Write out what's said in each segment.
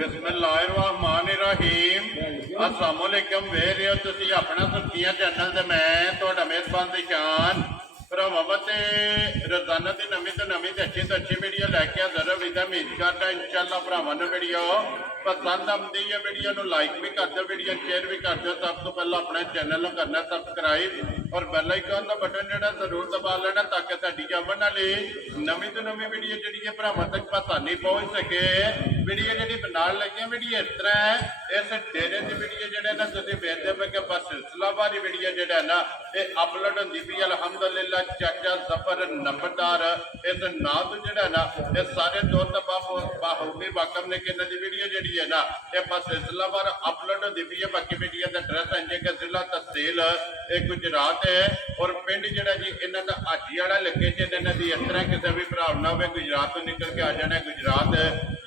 बिस्मिल्लाहिर्रहमानिर्रहीम अस्सलाम वालेकुम वेर हो तुसी अपना सुर्खियां चैनल ते मैं तुहाडा मेहरबान दी शान भरावां ते रोजाना दी नवीं तो अच्छी वीडियो लैके हाजिर होईदा। उम्मीद करदा इंशाअल्लाह भरावां नूं वीडियो पसंद आउंदी है। वीडियो नूं लाइक भी कर दो, वीडियो शेयर भी कर दो। सब तो पहला अपने चैनल नूं करना सबसक्राइब और बैल आइकन दा बटन जिहड़ा जरूर दबा लेना ताकि तुहाडी आवन वाली नवीं तो नवीं वीडियो जिहड़ी है भरावां तक आसानी पहुंच सके। वीडियो जिहड़ी बनाउण लगे वीडियो इस तरह है, इस डेरे की वीडियो जिहड़े ना तुसीं वेखदे पे कि बस सिलसिलावारी वीडियो जिहड़ा ना ये अपलोड होंदी पई। अलहमदुलिल्लाह चाचा जफर नंबरदार इस नाम तो जिहड़ा ना ये सारे दोस्त बाहूबी वाकफ ने कि इन्हां दी वीडियो जिहड़ी है ना ये बस सिलसिलावार अपलोड होंदी पई है। बाकी वीडियो का एड्रैस है कि जिला तहसील गुजरात है और पिंड जिहड़ा जी इन्हां दा हाजीवाड़ा लोकेशन इन्हां दी इस तरह किसी भी भरा ना होवे गुजरात तो निकल के आ जाना गुजरात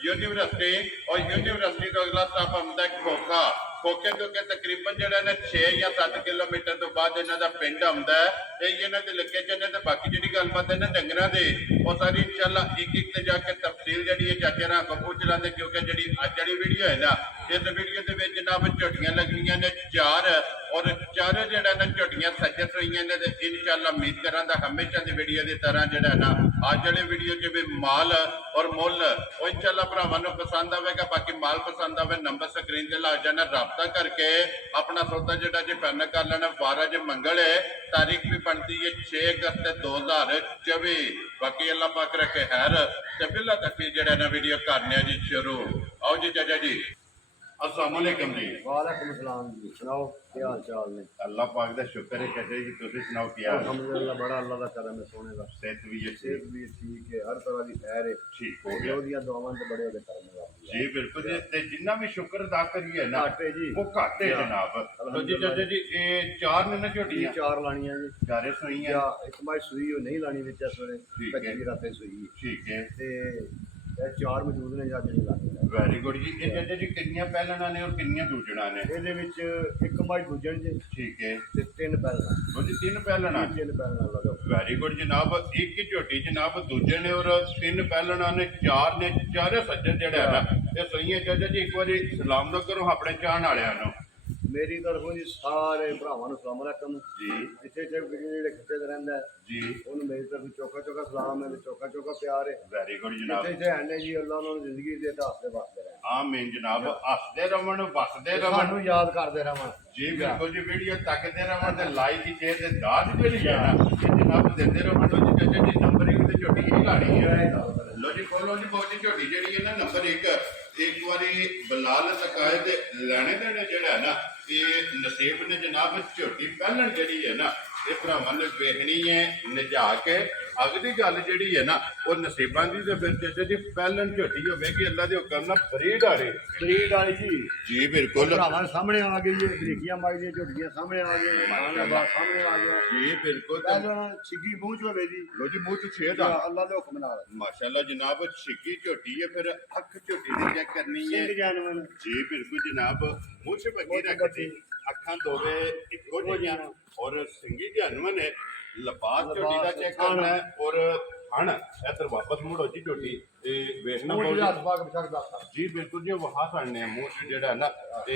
यूनिवर्सिटी और यूनिवर्सिटी तो अगला स्टाप आंदा खोखा खोखे तो तकरीबन जो 6 या 7 किलोमीटर तो बाद इन्हों का पिंड आता है। यही इन्हों की लोकेशन है। तो बाकी जी गलबात है ना डंगर की वो सारी इंशाल्लाह एक से जाके तफसील जी है चाचे ना को पूछ लेंगे क्योंकि जी अज वाली वीडियो है ना इस वीडियो के जनाब झोटियां लगनियां ने 4 और चारों जो ना झोटियां सजत हुई ने। इंशाल्लाह उम्मीद करा हमेशा की वीडियो की तरह जो ना अज वाली वीडियो च भी माल और मुल वो इंशाल्लाह भरावां नूं पसंद आएगा। बाकी माल पसंद आए नंबर स्क्रीन से ला जाना राबता करके अपना सौदा जो जी फाइनल कर लेना। 12 जो मंगल है तारीख भी बनती है 6 अगस्त 2024। बाकी अल्लाह पाक रखे खैर बिल्ला तक जो ना वीडियो करने जी शुरू। आओ जी चाचा जी अस्सलाम वालेकुम जी। वालेकुम सलाम जी। सुनाओ क्या हाल चाल ने? अल्लाह पाक का शुक्र है चाचा जी, तुसीं सुनाओ क्या? अल्हम्दुलिल्लाह बड़ा अल्लाह का करम है सोने का। सेहत भी है? सेहत भी ठीक है, हर तरह की खैर है। ठीक हो गया जो दुआवां तो बड़े होते करम है जी। बिल्कुल जी, ते जिन्ना भी शुक्र अदा करिए ना घाटे जी वो घाटे जनाब। तो जी चाचा जी ये 4 ने ना झोटियां 4 लानियां जी। चारे सुई है या एक माई सुई हो नहीं लानी विच इस वेले ठीक है। कच्ची राते सुई ठीक है ते 4 मौजूद ने जज नहीं लानी। वेरी गुड जी। ये चाचा जी कितनियां पहलना ने और कितनियां दूजणा ने? ਇਹਦੇ ਵਿੱਚ ਇੱਕ ਮਾਈ ਦੂਜਣ ਜੀ ठीक है ਤੇ 3 ਪਹਿਲਾਂ वो जी 3 पहलना। 3 ਪਹਿਲਾਂ ਲਗਾਓ। वेरी गुड जनाब। एक ही झोटी जनाब दूजे ने और 3 पहलना ने 4 ने चारे सज्जन जड़े है ना ये सही है। चाचा जी एक बार सलाम तो करो अपने चाहण वालियां नूं। मेरी तरफों जी सारे भरावां नूं सलाम अलैकुम जी जिथे जिहड़े खिते ते रहिंदा है जी ਉਹਨੂੰ ਮੇਰੀ ਤਰਫ ਚੋਖਾ ਚੋਖਾ ਸਲਾਮ ਹੈ ਤੇ ਚੋਖਾ ਚੋਖਾ ਪਿਆਰ ਹੈ। वेरी गुड जनाब। ਜਿੱਥੇ ਜਿੱਥੇ ਆਨੇ ਜੀ ਅੱਲਾਹ ਉਹਨਾਂ ਨੂੰ ਜ਼ਿੰਦਗੀ ਦੇ ਹੱਸਦੇ ਵਸਦੇ ਰਹਿਣ, आमीन जनाब। हसते रवन वसते रवन ਸਾਨੂੰ ਯਾਦ ਕਰਦੇ ਰਹਿਣ जी। बिल्कुल जी वीडियो तकते रवन ते लाइक शेयर ते दाद जेहड़ी है ना ये जनाब देते रवन। जी चाचा जी नंबर 1 ते झोटी ही लानी है। लो जी खोलो जी बहुत ही झोटी जेहड़ी है ना नंबर 1 एक बारी बलाल तकाए ते लेने देने जेहड़ा है ना ये नसीब ने जनाब झोटी पहलन जेहड़ी है ना ये भरावां ने वेखनी है नजा के। अगली गल जी है ना वो नसीबां की तो फिर चाचा जी पहलन झोटी होगी अल्लाह के हुक्म नाल फरीड आ रही ਫਰੀਦ ਵਾਲੀ जी जी। बिल्कुल ਭਰਾਵਾਂ ਸਾਹਮਣੇ ਆ ਗਈ ਹੈ। ਬਰੀਕੀਆਂ ਮਾਈ ਦੀਆਂ ਝੁੱਟੀਆਂ ਸਾਹਮਣੇ ਆ ਗਈਆਂ, ਮਾਸ਼ਾਅੱਲਾ ਸਾਹਮਣੇ ਆ ਗਿਆ जी। बिल्कुल ਪਹਿਲਾਂ ਛਿੱਗੀ ਮੂੰਹ ਚ ਹੋਵੇ ਜੀ लो जी मुंह च छेद आ ਅੱਲਾਹ ਦੇ ਹੁਕਮ ਨਾਲ। माशाल्लाह जनाब। छिकी झोटी है फिर अख झोटी की चेक करनी है ਸਿੰਘ ਜਾਨਵਰ जी। बिल्कुल जनाब मुंह च बगी रखती अखा दोवे इको जिहियां और सिंगी जानवर है। लबास झोटी का चेक करना है और हण इधर वापस मुड़ो जी झोटी वेखना ਮੂੰਹ पौड़ी ਚ ਹੱਥ ਪਾ ਕੇ ਛੱਡਦਾ जी। बिल्कुल जी वहा सामने मुंह च जेड़ा ना ते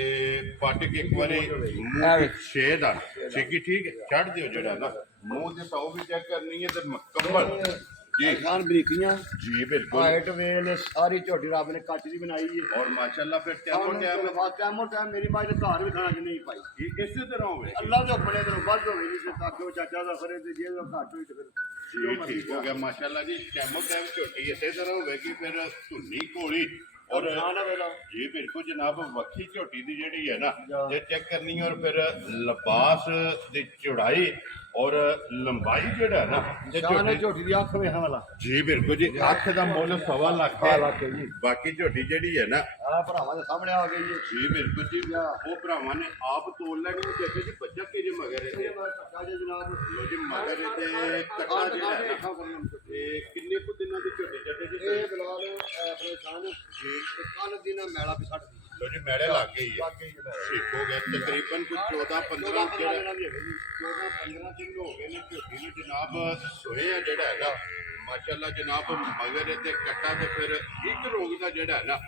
पट के एक बारी मुंह छेद आ छिकी ठीक है छड़ दियो जेड़ा ना मुंह ते तो भी चेक करनी है ते मुकम्मल जी। ਖਾਨ ਬਰੀਕੀਆਂ जी बिल्कुल ਹਾਈਟ ਵੇਲ ਸਾਰੀ ਝੋਟੀ ਰੱਬ ਨੇ ਕੱਚ ਦੀ ਬਣਾਈ ਹੈ। और माशाल्लाह फिर टैमो टैम ਟਾਈਮ मेरी माई ने घर भी खाना कि नहीं पाई। इसी तरह होवे अल्लाह के अपने तरफ ਵੱਧ ਹੋਵੇ ਜੀ। ਤੇ ਤਾਕੋ ਚਾਚਾ ਦਾ ਫਰੇ ਤੇ ਜੇ ਦਾ ਘੱਟ ਹੋਈ ਤੇ ਫਿਰ जी ठीक हो गया माशाल्लाह जी। टैमो टैम झोटी इसी तरह होगी फिर धुनी घोड़ी और खाना वेला जी। बिल्कुल जनाब वक्खी झोटी की जिहड़ी है ना ये चेक करनी है और फिर लिबास की चौड़ाई और लंबाई जिहड़ा है ना ये शान झोटी ਝੋਟੀ ਦੀ ਅੱਖ ਵੇਖਣ वाला जी। बिल्कुल जी अख का मुल 1.25 लाख है। ਲੱਖ ਜੀ। बाकी झोटी जिहड़ी है ना ਆ ਭਰਾਵਾਂ ਦੇ ਸਾਹਮਣੇ ਆ ਗਈ ਹੈ। जी। बिल्कुल जी वो भरावां ने आप तोल लैनी चाचा जी बच्चा के जे मगर है ਚਾਚਾ ਜੀ ਜਨਾਬ लो जी मगर ते कट्टा जिहड़ा है ना ते किन्ने कुछ दिनों की झोटी चाचा जी? ਇਹ ਬਲਾਲ ਆਪਣੇ ਸਾਹਮਣੇ जी। ਕੱਲ ਦੀ ਨਾ ਮੈਲਾ ਵੀ ਛੱਡ ਦੀ लो जी मैड़े लग गई है ਲੱਗ ਗਈ ਹੈ। ठीक हो गया तकरीबन कुछ 14-15 14-15 ਦਿਨਾਂ ਦੀ ਹੈਗੀ ਜੀ। 14-15 दिन हो गए ने झोटी ने जनाब सोए है जेड़ा है ना ਮਾਸ਼ਾਅੱਲਾ ਜਨਾਬ ਮਗਰ ਤੇ ਕੱਟਾ ਤੇ ਫਿਰ ਇੱਕ ਰੋਗ ਦਾ ਜਿਹੜਾ ਨਾ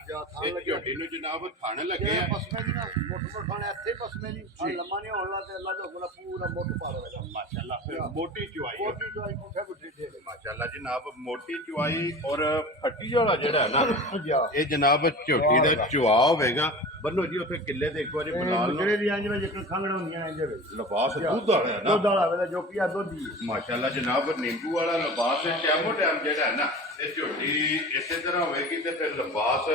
ਇਹ ਝੋਟੀ ਨੂੰ ਜਨਾਬ ਥਣ ਲੱਗੇ ਆ ਪਸਮੇ ਦੀ ਨਾ ਮੋਟਰ ਖਾਣੇ ਇੱਥੇ ਪਸਮੇ ਦੀ ਲੰਮਾ ਨਹੀਂ ਹੋਣ ਲੱਗਾ ਅੱਲਾ ਦਾ ਪੂਰਾ ਮੁੱਠ ਪਾ ਦੇਗਾ ਮਾਸ਼ਾਅੱਲਾ ਫਿਰ ਮੋਟੀ ਚੁਆਈ ਮੋਟੀ ਚੋਈ ਮੁੱਠੇ ਮੁੱਠੇ ਦੇ ਮਾਸ਼ਾਅੱਲਾ ਜਨਾਬ ਮੋਟੀ ਚੁਆਈ ਔਰ ਫੱਟੀ ਵਾਲਾ ਜਿਹੜਾ ਹੈ ਨਾ ਜਾ ਇਹ ਜਨਾਬ ਝੋਟੀ ਦਾ ਚੁਆ ਹੋਵੇਗਾ ਬੰਨੋ ਜੀ ਉੱਥੇ ਕਿੱਲੇ ਤੇ ਇੱਕ ਵਾਰੀ ਬਣਾ ਲਓ ਜਿਹੜੇ ਵੀ ਇੰਜ ਵਿੱਚ ਖੰਗਣ ਹੁੰਦੀਆਂ ਇੰਜ ਵਿੱਚ ਲਿਬਾਸ ਦੁੱਧ ਵਾਲਾ ਹੈ ਨਾ ਦੁੱਧ ਵਾਲਾ ਵੇਲੇ ਜੋ ਕੀ ਆ ਦੁੱਧ ਹੀ ਮਾਸ਼ਾਅੱਲਾ ਜਨਾਬ ਨਿੰਬੂ ਵਾਲਾ ਲਿਬਾਸ ਟੈਮੋ ਟੈਮ ਜਿਹੜਾ ਹੈ ਨਾ ਇਹ ਝੋਟੀ ਇਸੇ ਤਰ੍ਹਾਂ ਹੋਵੇਗੀ ਤੇ ਫਿਰ ਲਿਬਾਸ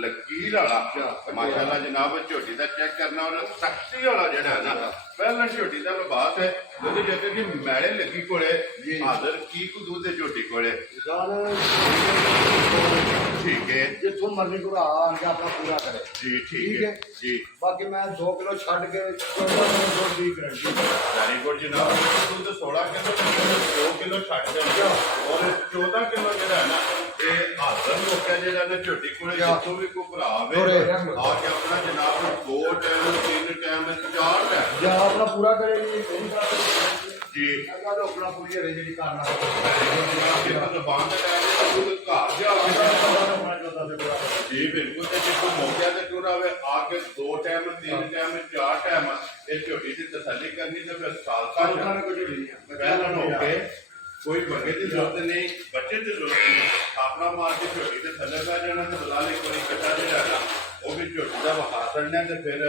ਲਕੀਰ ਵਾਲਾ ਮਾਸ਼ਾਅੱਲਾ ਜਨਾਬ ਝੋਟੀ ਦਾ ਚੈੱਕ ਕਰਨਾ ਔਰ ਸਖਤੀ ਵਾਲਾ ਜਿਹੜਾ ਹੈ ਨਾ ਪਹਿਲਾਂ ਝੋਟੀ ਦਾ ਲਿਬਾਸ ਹੈ ਉਹਦੇ ਜੱਗੇ ਕਿ ਮੈਲੇ ਲੱਗੀ ਕੋਲੇ ਹਾਜ਼ਰ ਕੀ ਕੁ ਦੁੱਧ ਦੇ ਝੋਟੀ ਕੋਲੇ ਗੱਲ ਠੀਕ ਹੈ ਜਿੱਥੋਂ ਮਰਜ਼ੀ ਘੁਰਾ ਆ ਕੇ ਆਪਣਾ ਪੂਰਾ ਕਰੇ ਜੀ ਠੀਕ ਹੈ ਜੀ ਬਾਕੀ ਮੈਂ 2 ਕਿਲੋ ਛੱਡ ਕੇ 14 ਕਿਲੋ ਦੁੱਧ ਦੀ ਗਰੰਟੀ ਵੈਰੀ ਗੁੱਡ ਜਨਾਬ ਦੁੱਧ 16 ਕਿਲੋ 2 ਕਿਲੋ ਛੱਡ ਦਿੰਦਾ ਔਰ 14 ਕਿਲੋ ਜਿਹੜਾ ਹੈ ਨਾ ਇਹ ਹਾਜ਼ਰ ਲੋਕ ਹੈ ਜਿਹੜਾ ਨੇ ਝੋਟੀ ਕੋਲੇ ਜਿੱਥੋਂ ਵੀ ਕੋਈ ਭਰਾ ਆਵੇ ਆ ਕੇ ਆਪਣਾ ਜਨਾਬ ਨੂੰ 2 ਟਾਈਮ 3 ਟਾਈਮ 4 ਟਾਈਮ ਜਾਂ ਆਪਣਾ ਪੂਰਾ ਕਰੇਗੀ ਜੀ ਅੱਗਾ ਤਾਂ ਆਪਣਾ ਪੂਰੀ ਹੈ ਜਿਹੜੀ ਕਰਨਾ ਜੇ ਤਾਂ ਜ਼ਬਾਨ ਦਾ ਟਾਈਮ ਹੈ ਤਾਂ ਘਰ ਜਾ ਜੀ ਬਿਲਕੁਲ ਤੇ ਜੇ ਕੋਈ ਮੌਕਿਆ ਤੇ ਟੁਰ ਆਵੇ ਆ ਕੇ 2 ਟਾਈਮ 3 ਟਾਈਮ 4 ਟਾਈਮ ਇਹ ਝੋਟੀ ਦੀ ਤਸੱਲੀ ਕਰਨੀ ਤੇ ਫਿਰ ਸਾਲ ਪਹਿਲਾਂ ਹੋ ਕੇ ਕੋਈ ਬੱਗੇ ਦੀ ਜ਼ਰੂਰਤ ਨਹੀਂ ਬੱਚੇ ਦੀ ਜ਼ਰੂਰਤ ਨਹੀਂ ਆਪਣਾ ਮਾਰ ਕੇ ਝੋਟੀ ਤੇ ਥੱਲੇ ਪੈ ਜਾਣਾ ਤੇ ਬਲਾ ਲਈ ਕੋਈ ਕੱਟਾ ਜਿਹੜਾ ਨਾ ਉਹ ਵੀ ਝੋਟੀ ਦਾ ਵਹਾ ਛੱਡਣਾ ਤੇ ਫਿਰ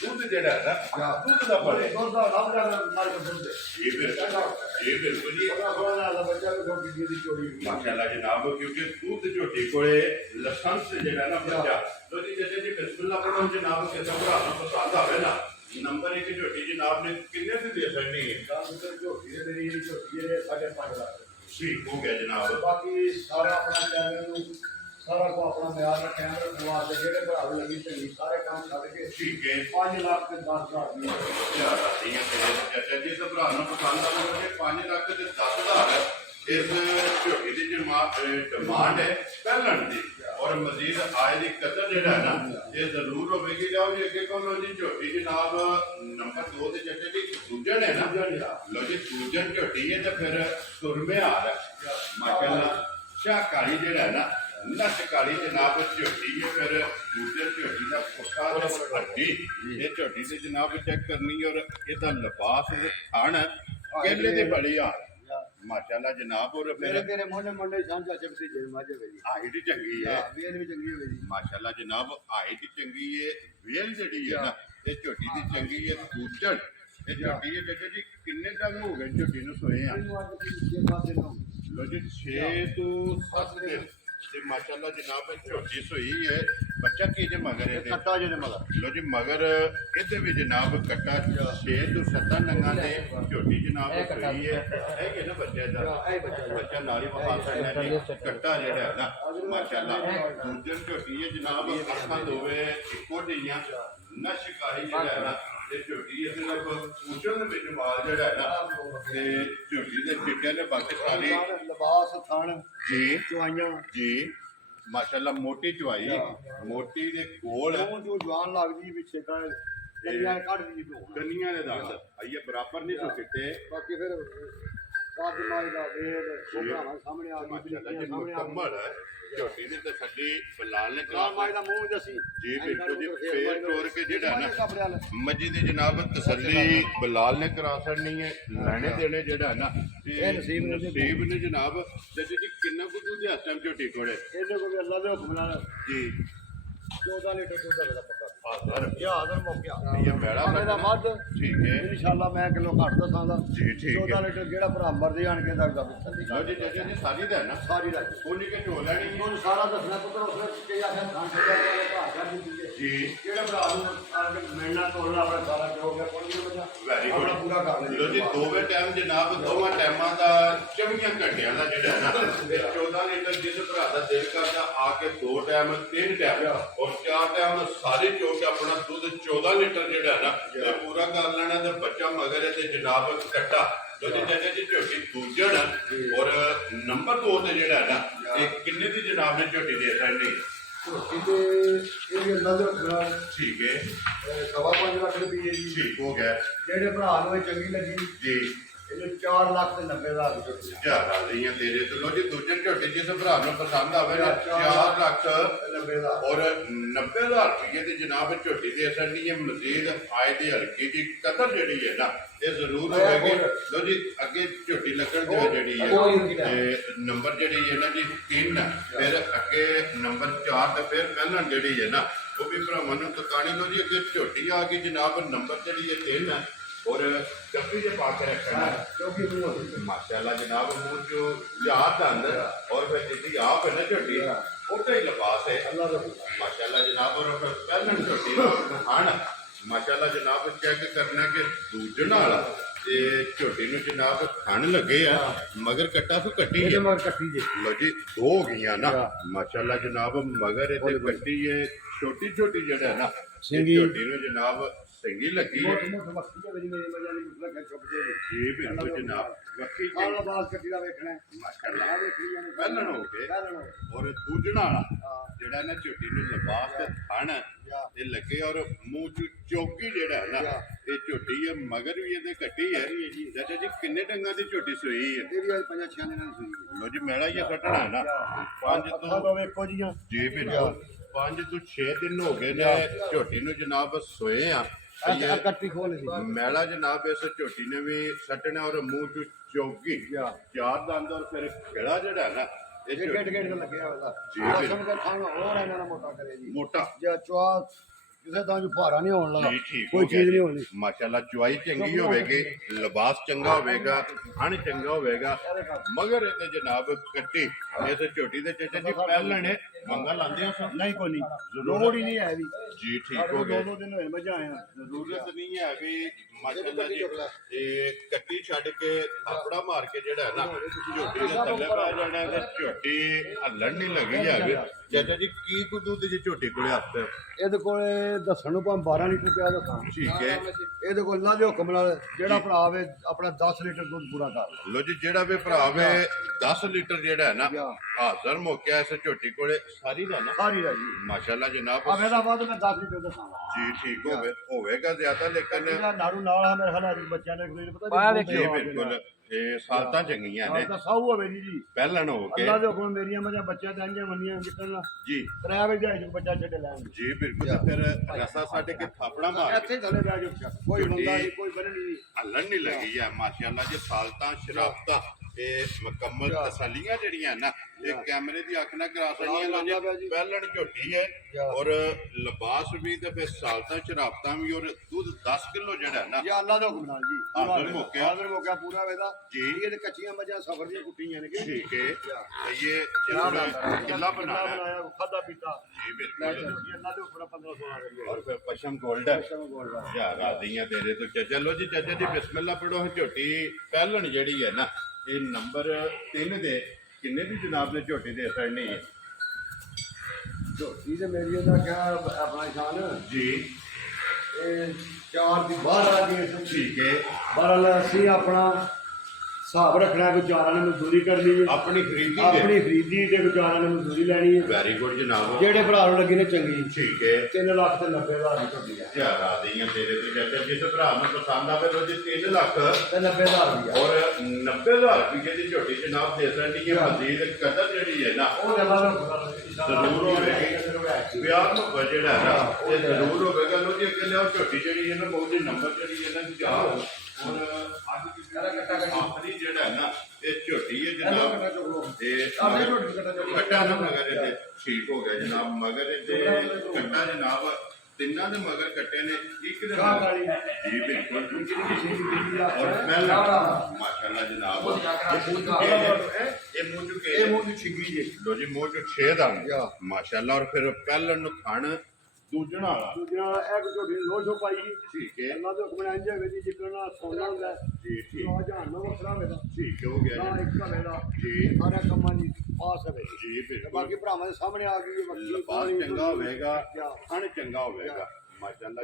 ਦੁੱਧ ਜਿਹੜਾ ਹੈ ਨਾ ਦੁੱਧ ਦਾ ਬੜੇ ਦੁੱਧ ਦਾ ਲੱਭ ਜਾਣਾ ਮਾਰ ਕੇ ਦੁੱਧ ਇਹ ਬਿਲਕੁਲ ਜੀ ਬੱਚਾ ਵੀ ਛੋਟੀ ਦੀ ਚੋਰੀ ਮਾਸ਼ਾਅੱਲਾ ਜਨਾਬ ਕਿਉਂਕਿ ਦੁੱਧ ਝੋਟੀ ਕੋਲੇ ਲਾਇਸੈਂਸ ਜਿਹੜਾ ਨਾ ਬੱਚਾ ਲੋ ਜੀ ਜੱਜੇ ਜੀ ਬਿਸਮਿਲ੍ਲਾ ਪੜੋ ਜਨਾਬ ਕਿਸੇ ਭਰਾ ਨੂੰ ਪਸੰਦ ਆਵੇ ਨਾ ਨੰਬਰ 1 ਝੋਟੀ ਜਨਾਬ ਨੇ ਕਿੰਨੇ ਦੀ ਦੇ ਸਕਣੀ ਹੈ ਝੋਟੀ ਦੇ ਮੇਰੀ ਜਿਹੜੀ ਝੋਟੀ ਹੈ 5.5 ਲੱਖ ਠੀਕ ਹੋ ਗਿਆ ਜਨਾਬ ਬਾਕੀ ਸਾਰਾ ਆਪਣਾ ਚੈਨਲ ਨੂੰ ਸਾਰਾ ਕੋ ਆਪਣਾ ਮਿਆਰ ਦਾ ਕੈਮਰਾ ਖਵਾ ਦੇ ਜਿਹੜੇ ਭਰਾ ਵੀ ਲੱਗੀ ਚੰਗੀ ਸਾਰੇ ਕੰਮ ਛੱਡ ਕੇ ਠੀਕ ਹੈ 5 ਲੱਖ ਤੇ 10,000 ਦੀ ਯਾਰ ਆਦੀਆਂ ਤੇ ਜੀ ਤੇ ਭਰਾ ਨੂੰ ਪਸੰਦ ਆਵੇ ਕਿ 5 ਲੱਖ ਤੇ 10,000 ਇਸ ਝੋਟੀ ਦੀ ਡਿਮਾਂਡ ਹੈ ਪਹਿਲਣ ਦੀ ਔਰ ਮਜ਼ੀਦ ਆਏ ਦੀ ਕਦਰ ਜਿਹੜਾ ਹੈ ਨਾ ਇਹ ਜ਼ਰੂਰ ਹੋਵੇਗੀ ਜਾਓ ਜੀ ਅੱਗੇ ਕੋਲ ਜੀ ਝੋਟੀ ਜਨਾਬ ਨੰਬਰ 2 ਦੇ ਜੱਟੇ ਦੀ ਸੂਜਣ ਹੈ ਨਾ ਲੋ ਜੀ ਸੂਜਣ ਝੋਟੀ ਹੈ ਤੇ ਫਿਰ ਸੁਰਮੇ ਹਾਲ ਹੈ ਮਾਸ਼ਾਅੱਲਾ ਸ਼ਾਕਾਰੀ ਜਿਹੜਾ ਹੈ ਨਾ ਨੱਚ ਕਾਲੀ ਜਨਾਬ ਝੋਟੀ ਹੈ ਫਿਰ ਸੂਜਣ ਝੋਟੀ ਦਾ ਪੁੱਠਾ ਤੇ ਹੱਡੀ ਇਹ ਝੋਟੀ ਤੇ ਜਨਾਬ ਚੈੱਕ ਕਰਨੀ ਔਰ ਇਹਦਾ ਲਿਬਾਸ ਦੇ ਥਣ ਕੇਲੇ ਦੇ ਬੜੀ ਹਾਲ ਮਾਸ਼ਾਅੱਲਾ ਜਨਾਬ ਔਰ ਫਿਰ ਤੇਰੇ ਮੋਹਨੇ ਮੰਡੇ ਸਾਂਝਾ ਚਪਤੀ ਜੇ ਮਾਜੇ ਵੇ ਹਾਈਟ ਚੰਗੀ ਹੈ ਵੇਲ ਵੀ ਚੰਗੀ ਹੋਵੇ ਜੀ ਮਾਸ਼ਾਅੱਲਾ ਜਨਾਬ ਹਾਈਟ ਚੰਗੀ ਹੈ ਵੇਲ ਜਿਹੜੀ ਹੈ ਨਾ ਇਹ ਝੋਟੀ ਦੀ ਚੰਗੀ ਹੈ ਸੂਜਣ ਇਹ ਝੋਟੀ ਹੈ ਦੇਖੋ ਜੀ ਕਿੰਨੇ ਟਾਈਮ ਹੋ ਗਏ ਝੋਟੀ ਨੂੰ ਸੋਏ ਆ ਲੋ ਜੀ 6 ਤੋਂ 7 ਦਿਨ ਤੇ ਮਾਸ਼ਾਅੱਲਾ ਜਨਾਬ ਝੋਟੀ ਸੋਈ ਹੈ ਬੱਚਾ ਕੀ ਜੇ ਮਗਰ ਇਹਦੇ ਕੱਟਾ ਜਿਹਨੇ ਮਗਰ ਲੋ ਜੀ ਮਗਰ ਇਹਦੇ ਵੀ ਜਨਾਬ ਕੱਟਾ 6 ਤੋਂ 7 ਨੰਗਾਂ ਦੇ ਝੋਟੀ ਜਨਾਬ ਸੋਈ ਹੈ ਇਹ ਕਿ ਨਾ ਬੱਚਾ ਦਾ ਬੱਚਾ ਨਾਲੀ ਵਹਾ ਸਕਦਾ ਜੀ ਕੱਟਾ ਜਿਹੜਾ ਹੈ ਨਾ ਮਾਸ਼ਾਅੱਲਾ ਦੂਜਨ ਝੋਟੀ ਹੈ ਜਨਾਬ ਅੱਖਾਂ ਦੋਵੇਂ ਇੱਕੋ ਜਿਹੀਆਂ ਨਾ ਸ਼ਿਕਾਰੀ ਜਿਹੜਾ ਹੈ ਨਾ ਇਹ ਝੋਟੀ ਇਹਦੇ ਨਾਲ ਪੂਛਣ ਦੇ ਵਿੱਚ ਮਾਲ ਜਿਹੜਾ ਹੈ ਨਾ ਤੇ ਝੋਟੀ ਦੇ ਚਿੱਟੇ ਨੇ ਬਾਕੀ ਸਾਰੀ ਲਿਬਾਸ ਥਣ ਜੀ ਚੁਆਈਆਂ ਜੀ ਮਾਸ਼ਾਅੱਲਾ ਮੋਟੀ ਚੁਆਈ ਮੋਟੀ ਦੇ ਕੋਲ ਜੋ ਜਵਾਨ ਲੱਗਦੀ ਪਿੱਛੇ ਤਾਂ ਕੰਨੀਆਂ ਕੱਢ ਦੀ ਕੰਨੀਆਂ ਦੇ ਦੰਦ ਆਈਏ ਬਰਾਬਰ ਨਹੀਂ ਸੁੱਟੇ ਬਾਕੀ ਫਿਰ ਕਾਦ ਮਾਈ ਦਾ ਵੇਲ ਭਰਾਵਾਂ ਸਾਹਮਣੇ ਆ ਗਈ ਮਾਸ਼ਾਅੱਲਾ ਜੀ ਮੁਕੰਮਲ ਹੈ ਝੋਟੀ ਦੀ ਤਸੱਲੀ ਬਲਾਲ ਨੇ ਕਾਦ ਮਾਈ ਦਾ ਮੂੰਹ ਜਸੀ ਜੀ ਬਿਲਕੁਲ ਜੀ ਫੇਰ ਤੋੜ ਕੇ ਜਿਹੜਾ ਨਾ ਕੱਪੜਿਆਂ ਨਾਲ ਮੱਜੀ ਦੀ ਜਨਾਬ ਤਸੱਲੀ ਬਲਾਲ ਨੇ ਕਰਾ ਛੱਡਣੀ ਹੈ ਲੈਣੇ ਦੇਣੇ ਜਿਹੜਾ ਨਾ ਇਹ ਨਸੀਬ ਨੇ ਜਨਾਬ ਤੇ ਜੀ ਕਿੰਨਾ ਕੁ ਦੁੱਧ ਹੈ ਇਸ ਟਾਈਮ ਝੋਟੀ ਕੋਲੇ ਇਹਦੇ ਕੋਲ ਅੱਲਾ ਦੇ ਹੁਕਮ ਨਾਲ ਜੀ 14 ਲੀਟਰ ਦੁੱਧ ਦਾ ਪੱਕਾ ਹਾਜ਼ਰ ਹਾਜ਼ਰ ਮੌਕਿਆ ਇਹ ਬੈੜਾ ਦਾ ਵੱਧ ਠੀਕ ਹੈ ਇਨਸ਼ਾਅੱਲਾ ਮੈਂ ਕਿਲੋ ਘੱਟ ਦਸਾਂਗਾ ਜੀ ਠੀਕ 14 ਹੈ ਲੀਟਰ ਜਿਹੜਾ ਭਰਾ ਮਰਦੇ ਆਣ ਕੇ ਦੱਸਦਾ ਤਸੱਲੀ ਲਓ ਜੀ ਜੱਜੇ ਜੀ ਸਾਰੀ ਦਾ ਹੈ ਨਾ ਸਾਰੀ ਰਾਤ ਉਹਨੇ ਕਿ ਝੋਲ ਲੈਣੀ ਹੈ ਉਹਨੂੰ ਸਾਰਾ ਦੱਸਣਾ ਪੁੱਤਰ ਉਸ ਤੇ ਆਖਿਆ ਖਾਣ ਛੱਡਿਆ ਗਿਆ ਘਰ ਕਰ ਦਿੱਤੀ ਜੀ ਜਿਹੜਾ ਭਰਾ ਨੂੰ ਆਣ ਕੇ ਮਿਲਣਾ ਤੋੜਨਾ ਆਪਣਾ ਸਾਰਾ ਜੋ ਗਿਆ ਕੋਈ ਨਹੀਂ ਬਚਾ ਵੈਰੀ ਆਪਣਾ ਗੁੱਡ ਪੂਰਾ ਕਰ ਲੋ ਜੀ ਦੋਵੇਂ ਟਾਈਮ ਜਨਾਬ ਦੋਵਾਂ ਟਾਈਮਾਂ ਦਾ 24 ਘੰਟਿਆਂ ਦਾ ਜਿਹੜਾ ਹੈ ਨਾ ਇਹ 14 ਲੀਟਰ ਜਿਸ ਭਰਾ ਦਾ ਦਿਲ ਕਰਦਾ ਆ ਕੇ 2 ਟਾਈਮ 3 ਟਾਈਮ ਔਰ 4 ਟਾਈਮ ਸਾਰੇ ਚੋ ਕੇ ਆਪਣਾ ਦੁੱਧ 14 ਲੀਟਰ ਜਿਹੜਾ ਹੈ ਨਾ ਇਹ ਪੂਰਾ ਕਰ ਲੈਣਾ ਤੇ ਬੱਚਾ ਮਗਰ ਤੇ ਜਨਾਬ ਕੱਟਾ ਲੋ ਜੀ ਜੱਜੇ ਜੀ ਝੋਟੀ ਦੂਜਣ ਔਰ ਨੰਬਰ 2 ਤੇ ਜਿਹੜਾ ਹੈ ਨਾ ਇਹ ਕਿੰਨੇ ਦੀ ਜਨਾਬ ਨੇ ਝੋਟੀ ਦੇ ਸਕਣੀ ਇਹਦੇ ਇਹ ਨਜ਼ਰ ਖਰਾਬ ਠੀਕ ਹੈ 5.5 ਲੱਖ ਰੁਪਏ ਦੀ ਠੀਕ ਹੋ ਗਿਆ ਜਿਹੜੇ ਭਰਾ ਨੂੰ ਇਹ ਚੰਗੀ ਲੱਗੀ ਜੀ ਇਹਨੂੰ 4,90,000 ਰੁਪਏ ਝਾਰਾ ਰਹੀਆਂ ਤੇਰੇ ਤੋਂ ਲੋ ਜੀ ਦੂਜੇ ਝੋਟੇ ਜਿਸ ਭਰਾ ਨੂੰ ਪਸੰਦ ਆਵੇ ਨਾ 4,90,000 ਔਰ 90,000 ਰੁਪਏ ਦੀ ਜਨਾਬ ਝੋਟੀ ਦੇ ਅਸਲ ਦੀ ਮਜ਼ੀਦ ਆਏ ਦੀ ਹਲਕੀ ਦੀ ਕਦਰ ਜਿਹੜੀ ਹੈ ਨਾ ਇਹ ਜ਼ਰੂਰ ਹੋਵੇਗੀ। ਲੋ ਜੀ ਅੱਗੇ ਝੋਟੀ ਲੱਗਣ ਦੀ ਜਿਹੜੀ ਹੈ ਤੇ ਨੰਬਰ ਜਿਹੜੀ ਹੈ ਨਾ ਜੀ 3 ਫਿਰ ਅੱਗੇ ਨੰਬਰ 4 ਤੇ ਫਿਰ ਪਹਿਲਾਂ ਜਿਹੜੀ ਹੈ ਨਾ ਉਹ ਵੀ ਭਰਾਵਾਂ ਨੂੰ ਤਕਾਣੀ ਲੋ ਜੀ ਅੱਗੇ ਝੋਟੀ ਆ ਗਈ ਜਨਾਬ ਨੰਬਰ ਜਿਹੜੀ ਹੈ 3 और डब्बी जे पा के रखना क्योंकि माशाल्लाह जनाब मुंह जो याद अंदर और फिर जितनी आप है ना झोटी उसका ही लिबास है माशाल्लाह जनाब और पहले झोटी खान माशाल्लाह जनाब चेक करना कि दूजन वाला ते झोटी नूं जनाब खान लगे आ मगर कट्टा तो कट्टी है लो जी दो हो गई ना माशाल्लाह जनाब मगर ते कट्टी है छोटी छोटी जड़ा है ना झोटी नूं जनाब चंगी लगी है जी बिल्कुल जनाब वक्की पहलन हो गए और दूजना जेड़ा ना झोटी नूं लिबास ते थण ये लगे और मुंह च चौकी जेड़ा है ना ये झोटी है मगर भी ये कट्टी है चाचा जी किन्ने डंगा दी झोटी सोई है लो जी मेला ये कटना है ना 5 तो जी बिल्कुल 5 तो 6 दिन हो गए ने झोटी नूं जनाब सोए आ मैला जनाब इस झोटी ने भी सटना और मुंह चू चौकी 4 दंद और फिर खेड़ा जड़ा है ना मोटा ਕਿਸੇ ਤਾਂ ਜੋ ਭਾਰਾ ਨਹੀਂ ਹੋਣ ਲੱਗਾ ਠੀਕ ਕੋਈ ਚੀਜ਼ ਨਹੀਂ ਹੋਣੀ ਮਾਸ਼ਾਅੱਲਾ ਚੁਆਈ ਚੰਗੀ ਹੋਵੇਗੀ ਲਿਬਾਸ ਚੰਗਾ ਹੋਵੇਗਾ ਹਣ ਚੰਗਾ ਹੋਵੇਗਾ ਮਗਰ ਇਹ ਤੇ ਜਨਾਬ ਕੱਟੀ ਇਸ ਝੋਟੀ ਦੇ ਚਾਚਾ ਜੀ ਪਹਿਲਣ ਮੰਗਾ ਲਾਉਂਦੇ ਹੋ ਨਹੀਂ ਕੋਈ ਨਹੀਂ ਲੋੜ ਹੀ ਨਹੀਂ ਹੈ ਵੀ ਜੀ ਠੀਕ ਹੋ ਗਿਆ 2 ਦਿਨ ਹੋਏ ਮਜ਼ਾ ਆਇਆ ਜ਼ਰੂਰਤ ਨਹੀਂ ਹੈ ਵੀ ਮਾਸ਼ਾਅੱਲਾ ਜੀ ਇਹ ਕੱਟੀ ਛੱਡ ਕੇ ਥਾਪੜਾ ਮਾਰ ਕੇ ਜਿਹੜਾ ਹੈ ਨਾ ਝੋਟੀ ਦੇ ਥੱਲੇ ਪਾ ਜਾਣਾ ਤੇ ਝੋਟੀ ਹੱਲਣ ਨਹੀਂ ਲੱਗੀ ਹੈਗੀ ਚਾਚਾ ਜੀ ਕੀ ਕੁ ਦੁੱਧ ਜੀ ਝੋਟੀ ਕੋਲੇ ਹੱਥ ਇਹਦੇ ਕੋਲੇ ਦੱਸਣ ਨੂੰ ਭਾਵੇਂ 12 ਲੀਟਰ ਪਿਆ ਦੱਸਾਂ ਠੀਕ ਹੈ ਇਹਦੇ ਕੋਲ ਅੱਲਾ ਦੇ ਹੁਕਮ ਨਾਲ ਜਿਹੜਾ ਭਰਾ ਆਵੇ ਆਪਣਾ 10 ਲੀਟਰ ਦੁੱਧ ਪੂਰਾ ਕਰ ਲਓ ਲੋ ਜੀ ਜਿਹੜਾ ਵੀ ਭਰਾ ਵੇ 10 ਲੀਟਰ ਜਿਹੜਾ ਹੈ ਨਾ ਹਾਜ਼ਰ ਮੌਕਿਆ ਇਸ ਝੋਟੀ ਕੋਲੇ ਸਾਰੀ ਦਾ ਨਾ ਸਾਰੀ ਦਾ ਜੀ ਮਾਸ਼ਾਅੱਲਾ ਜਨਾਬ ਆ ਮੇਰਾ ਬਾਅਦ ਮੈਂ 10 ਲੀਟਰ ਦੱਸਾਂਗਾ ਜੀ ਠੀਕ ਹੋਵੇਗਾ ਜ਼ਿਆਦਾ ਲੇਕਿਨ ਇਹਦਾ ਨਾੜੂ ਨਾਲ ਆ ਮੇਰੇ ਖਿਆਲ ਬੱਚਿਆਂ ਨੇ ਕੋਈ ਪਤਾ ਜੀ ਬਿਲਕੁਲ ਇਹ ਸਾਲਤਾਂ ਚੰਗੀਆਂ ਨੇ ਤਾਂ ਸਾਊ ਹੋਵੇ ਜੀ ਪਹਿਲਣ ਹੋ ਕੇ ਅੱਲਾ ਦੇ ਹੁਕਮ ਮੇਰੀਆਂ ਮਜਾਂ ਬੱਚਿਆਂ ਤੇ ਅੰਜਾਂ ਮੰਨੀਆਂ ਜਿੱਤਣ ਜੀ ਪ੍ਰਾਈਵੇਟ ਜਾਇ ਬੱਚਾ ਛੱਡ ਲੈਣ ਜੀ ਬਿਲਕੁਲ ਤੇ ਫਿਰ ਰਸਾ ਸਾਡੇ ਕੇ ਥਾਪੜਾ ਮਾਰ ਇੱਥੇ ਥੱਲੇ ਬਹਿ ਜਾਓ ਕੋਈ ਬੰਦਾ ਨਹੀਂ ਕੋਈ ਬਣ ਨਹੀਂ ਹੱਲਣ ਨਹੀਂ ਲੱਗੀ ਹੈ ਮਾਸ਼ਾਅੱਲਾ ਜੀ ਸਾਲਤਾਂ ਸ਼ਰਾਬਤਾਂ ਇਹ ਮੁਕੰਮਲ ਤਸੱਲੀਆਂ ਜਿਹੜੀਆਂ ਨਾ ਇਹ ਕੈਮਰੇ ਦੀ ਅੱਖ ਨਾਲ ਕਰਾ ਸਕਦੀਆਂ ਲੋ ਜੀ ਪਹਿਲਣ ਝੋਟੀ ਹੈ ਔਰ ਲਿਬਾਸ ਵੀ ਤੇ ਫਿਰ ਸਾਲਤਾਂ ਸ਼ਰਾਬਤਾਂ ਵੀ ਔਰ ਦੁੱਧ 10 ਕਿਲੋ ਜਿਹੜਾ ਨਾ ਯਾ ਅੱਲਾ ਦਾ ਹੁਕਮ ਨਾਲ ਜੀ ਹਾਜ਼ਰ ਹੋ ਗਿਆ ਪੂਰਾ ਵੇਦਾ ਜੀ ਇਹ ਤੇ ਕੱਚੀਆਂ ਮੱਝਾਂ ਸਫਰ ਦੀਆਂ ਕੁੱਟੀਆਂ ਨੇ ਠੀਕ ਹੈ ਇਹ ਕਿੱਲਾ ਬਣਾਇਆ ਖਾਦਾ ਪੀਤਾ ਜੀ ਬਿਲਕੁਲ ਅੱਲਾ ਦੇ ਹੁਕਮ 15-16 और फिर पशम गोल्डन या राधियां तेरे तो चलो जी चाचा जी बिस्मिल्लाह पढ़ो झोटी पहलन जेड़ी है ना ये नंबर 3 दे किन्ने दी जनाब ने झोटी दे सड़नी है झोटी ते मेरी दा क्या अपना शान जी ये 4 ਦੀ 12 ਆ ਗਈ ठीक है 12 ਅਸੀਂ ਆਪਣਾ ਹਿਸਾਬ ਰੱਖਣਾ ਗੁਜ਼ਾਰਾਂ ਨੇ ਮਜ਼ਦੂਰੀ ਕਰਨੀ ਹੈ अपनी खरीदी ਆਪਣੀ ਖਰੀਦੀ ਤੇ ਗੁਜ਼ਾਰਾਂ ਨੇ ਮਜ਼ਦੂਰੀ ਲੈਣੀ ਹੈ वेरी गुड जनाब ਜਿਹੜੇ ਭਰਾ ਨੂੰ ਲੱਗੀ ਨੇ ਚੰਗੀ ठीक है 3,90,000 ਦੀ ਝੋਟੀ ਹੈ या राधियां तेरे तो चाचा जिस भरा ਨੂੰ पसंद आवे तो जी 3 लाख ਤੇ 90,000 ਦੀ और 90,000 रुपए की झोटी जनाब दे सकती है मजीद कदर जेड़ी है ना ਉਹ ਜਮਾ ਜ਼ਰੂਰ ਹੋਵੇਗੀ ਵਿਆਹ ਨੂੰ ਬਜਟ ਹੈ ਨਾ ਇਹ ਜ਼ਰੂਰ ਹੋਵੇਗਾ ਲੋ ਜੀ ਅੱਗੇ ਲਿਆਓ ਝੋਟੀ ਜਿਹੜੀ ਹੈ ਨਾ ਬਹੁਤ ਹੀ ਨੰਬਰ ਜਿਹੜੀ ਹੈ ਨਾ ਜਾ ਔਰ ਅੱਜ ਦੀ ਆਖਰੀ ਜਿਹੜਾ ਹੈ ਨਾ ਇਹ ਝੋਟੀ ਹੈ ਜਨਾਬ ਇਹ ਕੱਟਾ ਨਾ ਮਗਰ ਇਹ ਠੀਕ ਹੋ ਗਿਆ ਜਨਾਬ ਮਗਰ ਇਹ ਕੱਟਾ ਜਨਾਬ ਤਿੰਨਾਂ ਦੇ ਮਗਰ ਕੱਟੇ ਨੇ ਇੱਕ ਦੇ ਜੀ ਬਿਲਕੁਲ ਔਰ ਪਹਿਲਾ ਮਾਸ਼ਾਅੱਲਾ ਜਨਾਬ ਇਹ ਮੂੰਹ ਚ ਛਿੱਗੀ ਜੀ ਲੋ ਜੀ ਮੂੰਹ ਚ 6 ਦੰਦ ਮਾਸ਼ਾਅੱਲਾ ਔਰ ਫਿਰ ਪਹਿਲਣ ਨੂੰ ਖਾਣ ਦੂਜਣਾ ਵਾਲਾ ਇੱਕ ਝੋਟੀ ਲੋਸ਼ੋ ਪਾਈ ਠੀਕ ਹੈ ਅੱਲਾ ਦੇ ਹੁਕਮ ਨਾਲ ਇੰਜ ਹੋਵੇ ਜੀ ਜਿੱਕਣਾ ਸੋਨਾ ਹੁੰਦਾ ਜੀ ਠੀਕ ਆ ਜਾਨ ਨਾ ਵੱਖਰਾ ਹੋਵੇਗਾ ਠੀਕ ਹੋ ਗਿਆ ਨਾ ਇੱਕ ਹੋਵੇਗਾ ਜੀ ਸਾਰਾ ਕੰਮਾਂ ਦੀ ਪਾਸ ਹੋਵੇ ਜੀ ਬਿਲਕੁਲ ਬਾਕੀ ਭਰਾਵਾਂ ਦੇ ਸਾਹਮਣੇ ਆ ਗਈ ਲਿਬਾਸ ਚੰਗਾ ਹੋਵੇਗਾ ਖਾਣ ਚੰਗਾ ਹੋਵੇਗਾ ਮਾਸ਼ਾਅੱਲਾ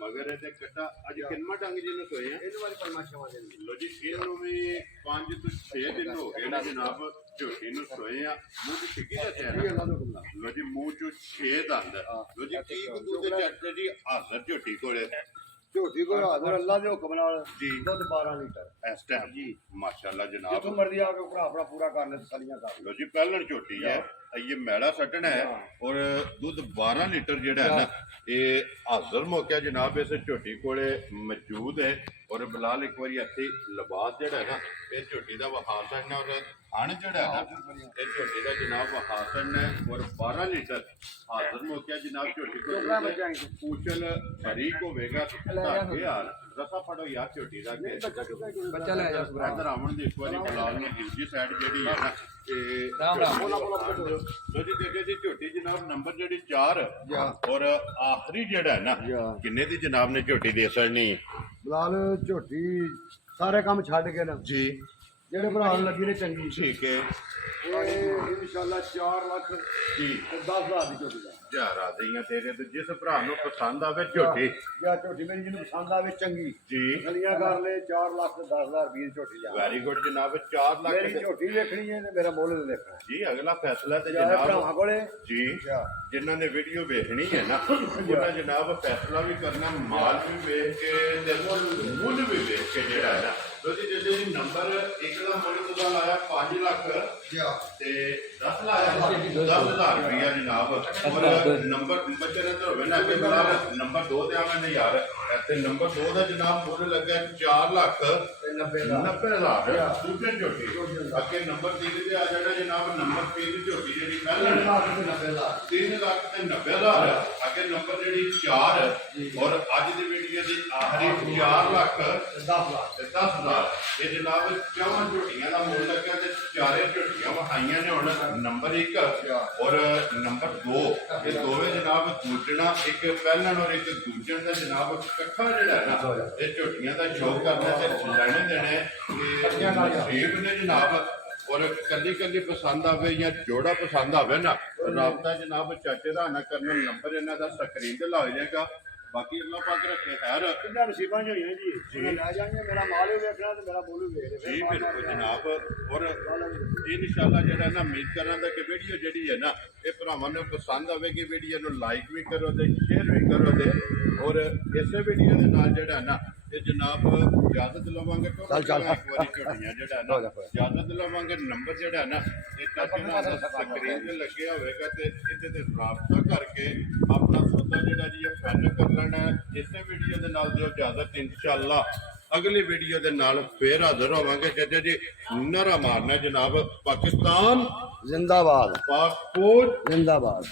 ਮਗਰ ਇਹਦੇ ਕੱਟਾ ਅੱਜ ਕਿੰਨਾ ਡੰਗ ਜੀ ਨੂੰ ਸੋਏ ਆ ਇਹਦੇ ਬਾਰੇ ਪਰਮਾਸ਼ਾ ਦੇ ਲੋ ਜੀ ਇਹਨੂੰ ਵੀ 5 ਤੋਂ 6 ਦਿਨ ਹੋ ਗਏ ਨੇ ਜਨਾਬ ਝੋਟੀ ਨੂੰ ਸੋਏ ਆ ਮੂੰਹ ਚ ਛਿੱਕੀ ਦਾ ਇਹ ਚਿਹਰਾ ਅੱਲਾ ਦੇ ਹੁਕਮ ਨਾਲ ਲੋ ਜੀ ਮੂੰਹ ਚ 6 ਦੰਦ ਲੋ ਜੀ ਕੀ ਕੁ ਦੇ ਚੱਟੇ ਦੀ ਹਾਜ਼ਰ ਝੋਟੀ ਕੋਲੇ ਝੋਟੀ ਕੋਈ ਹਾਜ਼ਰ ਅੱਲਾ ਦੇ ਹੁਕਮ ਨਾਲ ਜੀ। ਦੁੱਧ 12 ਲੀਟਰ ਇਸ ਟਾਈਮ ਜੀ। ਮਾਸ਼ਾਅੱਲਾ ਜਿੱਥੋਂ ਜਨਾਬ ਮਰਜ਼ੀ ਆ ਕੇ ਭਰਾ ਆਪਣਾ ਪੂਰਾ ਕਰ ਲੈ ਤਸੱਲੀਆਂ ਕਰ ਲੋ ਜੀ ਪਹਿਲਣ ਝੋਟੀ ਹੈ ਇਹ ਮੈਲਾ ਸੱਟਣਾ ਹੈ ਔਰ ਦੁੱਧ 12 ਲੀਟਰ ਜਿਹੜਾ ਹੈ ਨਾ ਇਹ ਹਾਜ਼ਰ ਮੌਕਿਆ ਜਨਾਬ ਇਸ ਝੋਟੀ ਕੋਲੇ ਮੌਜੂਦ ਹੈ ਔਰ ਬਲਾਲ ਇੱਕ ਵਾਰੀ ਇੱਥੇ ਲਿਬਾਸ ਜਿਹੜਾ ਹੈ ਨਾ ਇਹ ਝੋਟੀ ਦਾ ਵਹਾਸਨ ਹੈ ਔਰ ਥਣ ਜਿਹੜਾ ਹੈ ਨਾ ਇਹ ਝੋਟੀ ਦਾ ਜਨਾਬ ਵਹਾਸਨ ਹੈ ਔਰ 12 ਲੀਟਰ ਹਾਜ਼ਰ ਮੌਕਿਆ ਜਨਾਬ ਝੋਟੀ ਕੋਲ ਪੂਛਲ ਬਰੀਕ ਹੋਵੇਗਾ ਤੁਹਾਡੇ ਹਾਲ ਰਸਾ ਫੜੋ ਯਾਰ ਝੋਟੀ ਦਾ ਬੱਚਾ ਲੈ ਜਾ ਇਧਰ ਆਵਣ ਦੀ ਇੱਕ ਵਾਰੀ ਬਲਾਲ ਨੇ ਦੂਜੀ ਸਾਈਡ ਜਿਹੜੀ ਹੈ ਨਾ ਇਹ ਰਾਮ ਰਾਮ। ਲੋ ਜੀ ਦੇਖੇ ਜੀ ਝੋਟੀ ਜਨਾਬ ਨੰਬਰ ਜਿਹੜੀ 4 ਔਰ ਆਖਰੀ ਜਿਹੜਾ ਹੈ ਨਾ ਕਿੰਨੇ ਦੀ ਜਨਾਬ ਨੇ ਝੋਟੀ ਦੇ ਸੜਨੀ ਬਲਾਲ ਝੋਟੀ ਸਾਰੇ ਕੰਮ ਛੱਡ ਕੇ ਨਾ ਜੀ ਜਿਹੜੇ ਭਰਾ ਨੂੰ ਲੱਗੀ ਨੇ ਚੰਗੀ ਠੀਕ ਹੈ ਇਹ ਇਨਸ਼ਾਅੱਲਾ 4 ਲੱਖ ਜੀ ਤੇ 10,000 ਦੀ ਝੋਟੀ ਦਾ ਜਾਰਾ ਦਈਆਂ ਤੇਰੇ ਤੇ ਜਿਸ ਭਰਾ ਨੂੰ ਪਸੰਦ ਆਵੇ ਝੋਟੀ ਜਾਂ ਝੋਟੀ ਮੇਰੀ ਜਿਹਨੂੰ ਪਸੰਦ ਆਵੇ ਚੰਗੀ ਜੀ ਗਲੀਆਂ ਕਰ ਲੈ 4 ਲੱਖ ਤੇ 10,000 ਰੁਪਏ ਦੀ ਝੋਟੀ ਜਾ ਵੈਰੀ ਗੁੱਡ ਜਨਾਬ 4 ਲੱਖ ਮੇਰੀ ਦੇ- ਝੋਟੀ ਵੇਖਣੀ ਹੈ ਤੇ ਮੇਰਾ ਮੁੱਲ ਦੇਖਣਾ ਜੀ ਅਗਲਾ ਫੈਸਲਾ ਤੇ ਜਾਏ ਭਰਾਵਾਂ ਜਨਾਬ ਕੋਲੇ ਜੀ ਅੱਛਾ। ਜਿਨ੍ਹਾਂ ਨੇ ਵੀਡੀਓ ਵੇਖਣੀ ਹੈ ਨਾ ਉਹਨਾਂ ਜਨਾਬ ਫੈਸਲਾ ਵੀ ਕਰਨਾ ਮਾਲ ਵੀ ਵੇਖ ਕੇ ਤੇ ਮੁੱਲ ਵੀ ਵੇਖ ਕੇ ਜਿਹੜਾ ਹੈ ਨਾ ਤੁਸੀਂ ਜਿਹੜੇ ਨੰਬਰ ਇੱਕ ਦਾ ਮੁੱਲ ਤੁਸੀਂ ਲਾਇਆ 5 ਲੱਖ ਤੇ 10 ਲਾਇਆ 10,000 ਰੁਪਇਆ ਜਨਾਬ ਔਰ ਨੰਬਰ ਬੱਚੇ ਨੇ ਤਾਂ ਹੋਵੇ ਨਾ ਕਿ ਨੰਬਰ 2 ਤੇ ਆਵੇਂ ਯਾਰ ਤੇ ਨੰਬਰ 2 ਦਾ ਜਨਾਬ ਮੁੱਲ ਲੱਗਾ 4 ਲੱਖ ਤੇ 90,000 90,000 ਦੂਜੇ ਝੋਟੀ ਅੱਗੇ ਨੰਬਰ 3 ਤੇ ਆ ਜਾਣਾ ਜਨਾਬ ਨੰਬਰ 3 ਦੀ ਝੋਟੀ ਜਿਹੜੀ ਪਹਿਲਾਂ 90,000 3 ਲੱਖ ਤੇ 90,000 ਅੱਗੇ ਨੰਬਰ ਜਿਹੜੀ 4 ਔਰ ਅੱਜ ਦੀ ਵੀਡੀਓ ਦੀ ਆਖਰੀ 4 ਲੱਖ ਤੇ 10 ਲੱਖ ਤੇ 10,000 ਇਹ ਜਨਾਬ ਚਾਵਾਂ ਝੋਟੀਆਂ ਦਾ ਮੁੱਲ ਲੱਗਿਆ ਤੇ ਚਾਰੇ ਝੋਟੀਆਂ ਵਹਾਈਆਂ ਨੇ ਹੁਣ ਨੰਬਰ 1 ਔਰ ਨੰਬਰ 2 ਇਹ ਦੋਵੇਂ ਜਨਾਬ ਦੂਜਣਾ ਇੱਕ ਪਹਿਲਣ ਔਰ ਇੱਕ ਦੂਜਣ ਦਾ ਜਨਾਬ ਇਕੱਠਾ ਜਿਹੜਾ ਹੈ ਨਾ ਇਹ ਝੋਟੀਆਂ ਦਾ ਸ਼ੌਕ ਕਰਨਾ ਤੇ ਲੈਣੇ ਦੇਣੇ ਇਹ ਨਸੀਬ ਨੇ ਜਨਾਬ ਔਰ ਕੱਲੀ ਕੱਲੀ ਪਸੰਦ ਆਵੇ ਜਾਂ ਜੋੜਾ ਪਸੰਦ ਆਵੇ ਨਾ ਰਾਬਤਾ ਜਨਾਬ ਚਾਚੇ ਦਾ ਨਾ ਕਰਨਾ ਨੰਬਰ ਇਹਨਾਂ ਦਾ ਸਕਰੀਨ ਤੇ ਲੱਗ ਜਾਏਗਾ ਬਾਕੀ ਅੱਲਾਹ ਪਾਕ ਰੱਖੇ ਖੈਰ ਕਿੰਨਾ ਨਸੀਬਾਂ ਹੋਈਆਂ ਜੀ ਮੈਂ ਲੈ ਜਾਣਗੇ ਮੇਰਾ ਮਾਲ ਵੀ ਵੇਖਣਾ ਤੇ ਮੇਰਾ ਮੁੱਲ ਵੀ ਵੇਖ ਜੀ ਬਿਲਕੁਲ ਜਨਾਬ ਔਰ ਇਨਸ਼ਾਅੱਲਾ ਜਿਹੜਾ ਨਾ ਉਮੀਦ ਕਰਾਂਗਾ ਕਿ ਵੀਡੀਓ ਜਿਹੜੀ ਹੈ ਨਾ ਇਹ ਭਰਾਵਾਂ ਨੂੰ ਪਸੰਦ ਆਵੇਗੀ ਵੀਡੀਓ ਨੂੰ ਲਾਈਕ ਵੀ ਕਰੋ ਤੇ ਸ਼ੇਅਰ ਵੀ ਕਰੋ ਤੇ ਔਰ ਇਸੇ ਵੀਡੀਓ ਦੇ ਨਾਲ ਜਿਹੜਾ ਨਾ ਇਹ ਜਨਾਬ ਇਜਾਜ਼ਤ ਲਵਾਂਗੇ ਇੱਕ ਵਾਰੀ ਝੋਟੀਆਂ ਜਿਹੜਾ ਨਾ ਇਜਾਜ਼ਤ ਲਵਾਂਗੇ ਨੰਬਰ ਜਿਹੜਾ ਨਾ ਇਹ ਟੱਚਣਾ ਦਾ ਸਕਰੀਨ ਤੇ ਲੱਗਿਆ ਹੋਵੇਗਾ ਤੇ ਇਹਦੇ ਤੇ ਰਾਬਤਾ ਕਰਕੇ ਆਪਣਾ ਸੌਦਾ ਜਿਹੜਾ ਜੀ ਇਹ ਫਨ ਕਰ ਲੈਣਾ ਇਸੇ ਵੀਡੀਓ ਦੇ ਨਾਲ ਦਿਓ ਇਜਾਜ਼ਤ ਇਨਸ਼ਾਅੱਲਾ ਅਗਲੀ ਵੀਡੀਓ ਦੇ ਨਾਲ ਫੇਰ ਹਾਜ਼ਰ ਹੋਵਾਂਗੇ ਚਾਚਾ ਜੀ ਨਾਰਾ ਮਾਰਨਾ ਜਨਾਬ ਪਾਕਿਸਤਾਨ ਜ਼ਿੰਦਾਬਾਦ ਪਾਕ ਫੌਜ ਜ਼ਿੰਦਾਬਾਦ